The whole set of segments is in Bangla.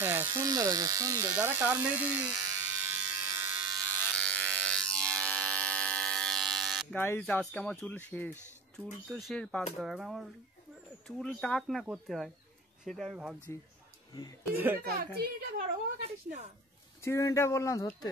হ্যাঁ সুন্দর আছে, সুন্দর। যারা কার মেরে দিবি গাইস, আজকে আমার চুল শেষ। চুল তো শেষ বাদ দাও, এখন আমার চুল টাক না করতে হয় সেটা আমি ভাবছি। চিরুনিটা বললাম ধরতে।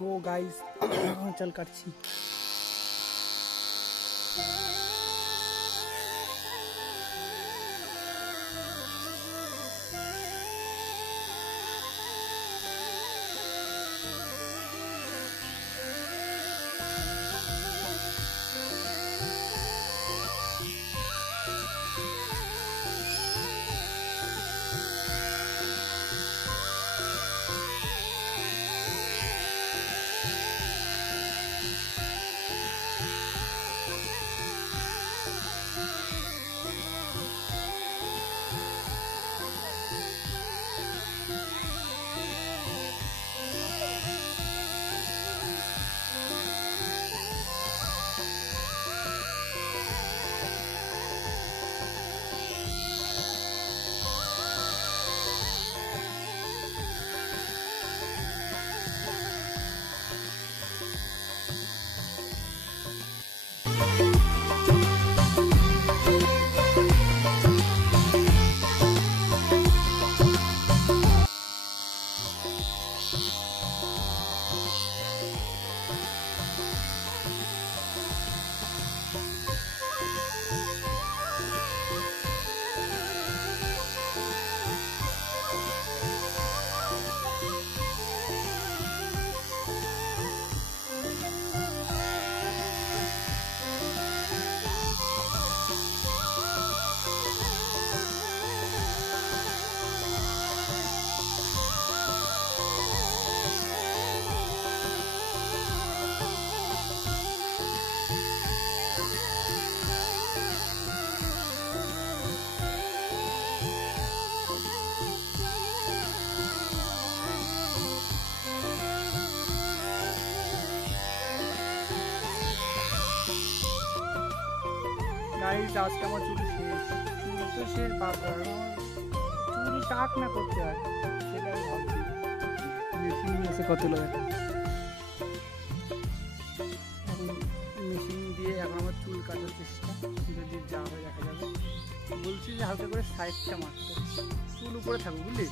गो गाइस, चल काटছি। गाइस, आज का আমার চুল শেষ। চুল তো শেষ বাদ দাও, চুল টাক না করতে হয় সেটা আমি ভাবছি। মেশিন এসে কত লাগে, এখন মেশিন দিয়ে এখন আমার চুল কাটার চেষ্টা, যদি যা হয় দেখা যাবে। বলছি যে হালকা করে সাইডটা মারতে, চুল উপরে থাকবে বুঝলি,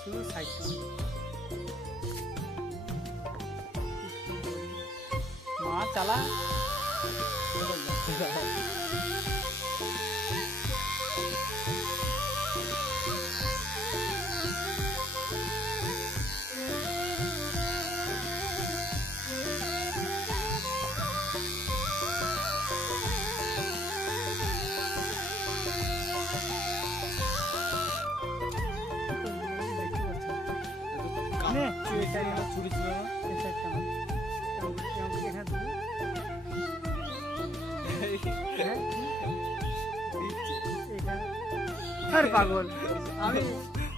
শুধু সাইডটা মা চালা। ছুরি ছিল না, পাগল আমি,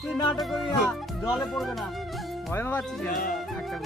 তুই নাটক করি না, জলে পড়বে না, ভয় পাচ্ছিস একটা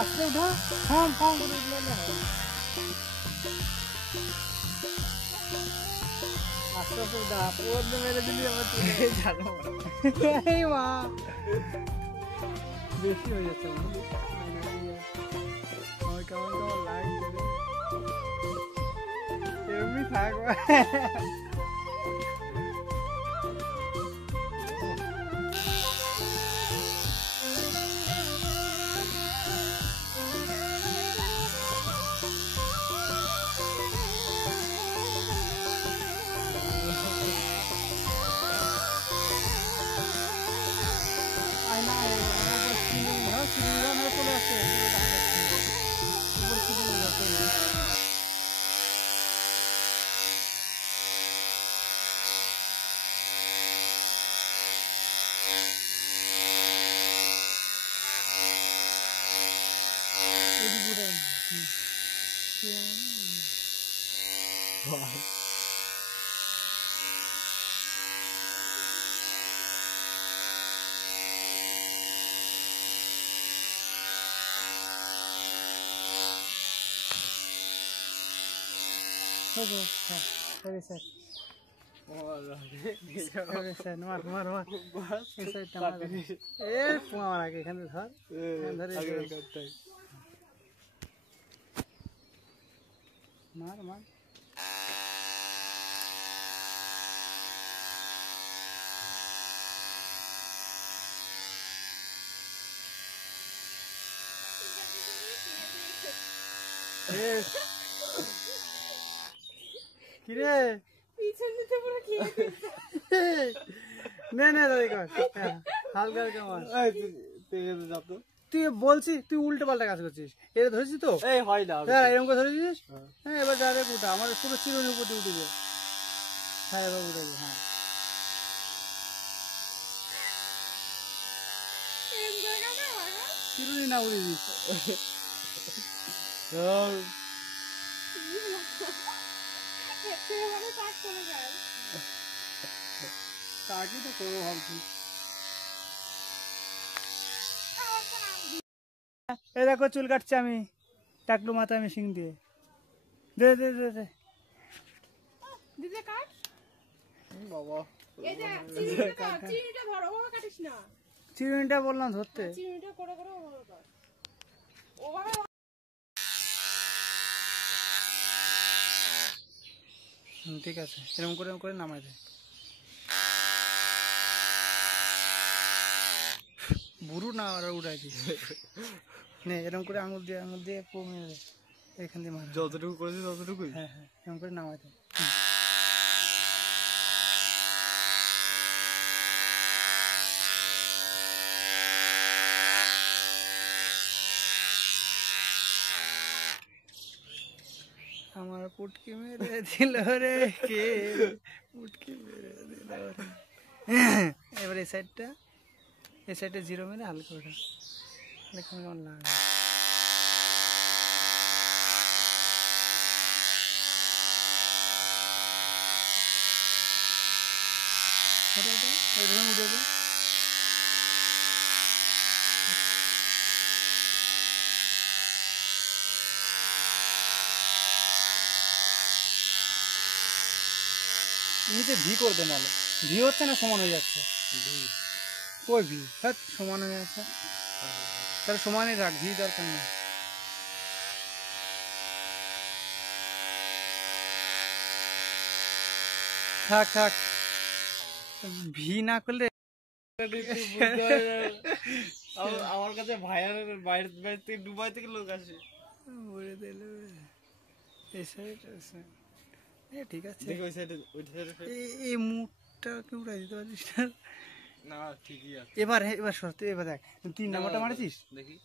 আস্তে উঠা, ফাম ফাম করে উঠলে হয়। আস্তে আস্তে উঠা, পড়তে মেরে দিলি আমার জানো এই মা বেশি হয়ে যাচ্ছে। আমার কেমন কেমন লাগছে এমনি থাকবে। মার মার কিরে নে নে দাদি কর হালকা হালকা মার তুই বলছি তুই উল্টো পাল্টা কাজ করছিস এটা ধরেছিস তো এই হয় না হ্যাঁ এরকম করে ধরেছিস হ্যাঁ এবার ডাইরেক্ট উঠা আমার পুরো চিরুনির উপর দিয়ে উঠে হ্যাঁ এবার উঠে হ্যাঁ চিরুনি না উড়ে দিস তাকে তো করবো ভাবছি এই দেখো চুল কাটছি আমি টাকলু মাথায় মেশিন দিয়ে দে দে দে দে দিদি কাট বাবা এই যে চিরুনিটা ধরো ওভাবে কাটিস না চিরুনিটা বললাম ধরতে চিরুনিটা করে করে ওভাবে কর ওভাবে ঠিক আছে এরকম করে নামাই দে বুড়ো না আর উড়াই দিস নে এরকম করে আঙুল দিয়ে কমে দে এখান দিয়ে মার যতটুকু করেছি ততটুকুই হ্যাঁ হ্যাঁ এরকম করে নামাই দে আমার পুটকি মেরে দিল রে কে পুটকি মেরে দিল রে এবার এই সাইডটা জিরো মেরে হালকা ওঠা কেমন লাগে উঠে দে নিচে ভি করবে নাহলে ভি হচ্ছে না সমান হয়ে যাচ্ছে ওই ভি হ্যাঁ সমান হয়ে যাচ্ছে তাহলে সমানই রাখ ভি দরকার নেই থাক থাক ভি না করলে আমার কাছে ভাইয়ার বাইরে থেকে দুবাই থেকে লোক আসে বলে দিল ঠিক আছে এই মুখটা কেউ উড়াই দিতে পারিস না ঠিকই আছে এবার সত্যি এবার দেখ 3 নাম্বারটা মারেছিস দেখি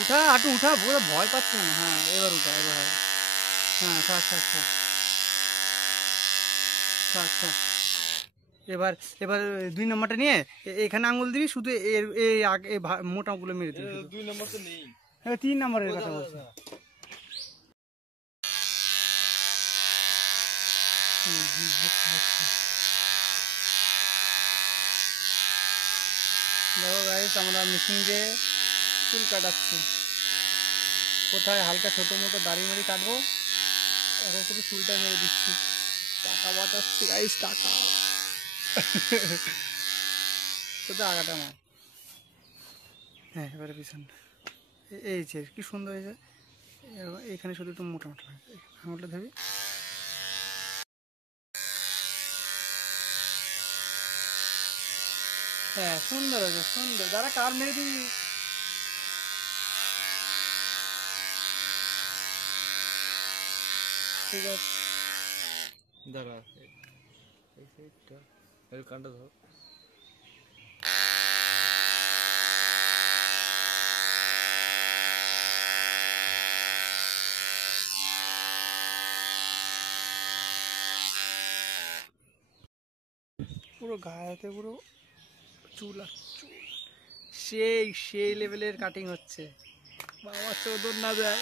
উঠা হাঁটু উঠা পুরো ভয় পাচ্ছে না হ্যাঁ এবার উঠা এবার হ্যাঁ থাক থাক থাক থাক থাক এবার 2 নাম্বারটা নিয়ে এখানে আঙুল দিবি শুধু এই মোটাগুলো মেরে দিবি 2 নম্বর তো নেই 3 নাম্বারের কথা বলছি দেখো গাইস আমরা মেশিন দিয়ে চুল কাটাচ্ছি কোথায় হালকা ছোটো মোটো দাড়ি মাড়ি কাটবো এখন শুধু চুলটা মেরে দিচ্ছি টাকা বাঁচাচ্ছি গাইস টাকা শুধু আগাটা মার হ্যাঁ এবারে পিছন এই যে কি সুন্দর হয়েছে এখানে শুধু একটু মোটা মোটা আঙুলটা ধরবি হ্যাঁ সুন্দর হয়েছে সুন্দর যারা কার মেরে দিবি ঠিক আছে দাঁড়া এই সাইডটা এর কানটা ধর পুরো গায়েতে পুরো চুল আর চুল সেই লেভেলের কাটিং হচ্ছে বাবা চোদন না যায়।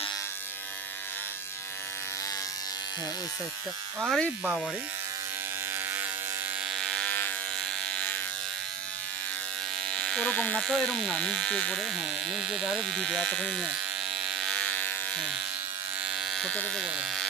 হ্যাঁ ওই সাইডটা, আরে বাবা রে, ওরকম না তো, এরকম না, নিচ দিয়ে করে, হ্যাঁ নিচ দিয়ে ধারে ভিডিও দিয়ে এতখানি নিয়ে, হ্যাঁ ছোট থেকে বড়।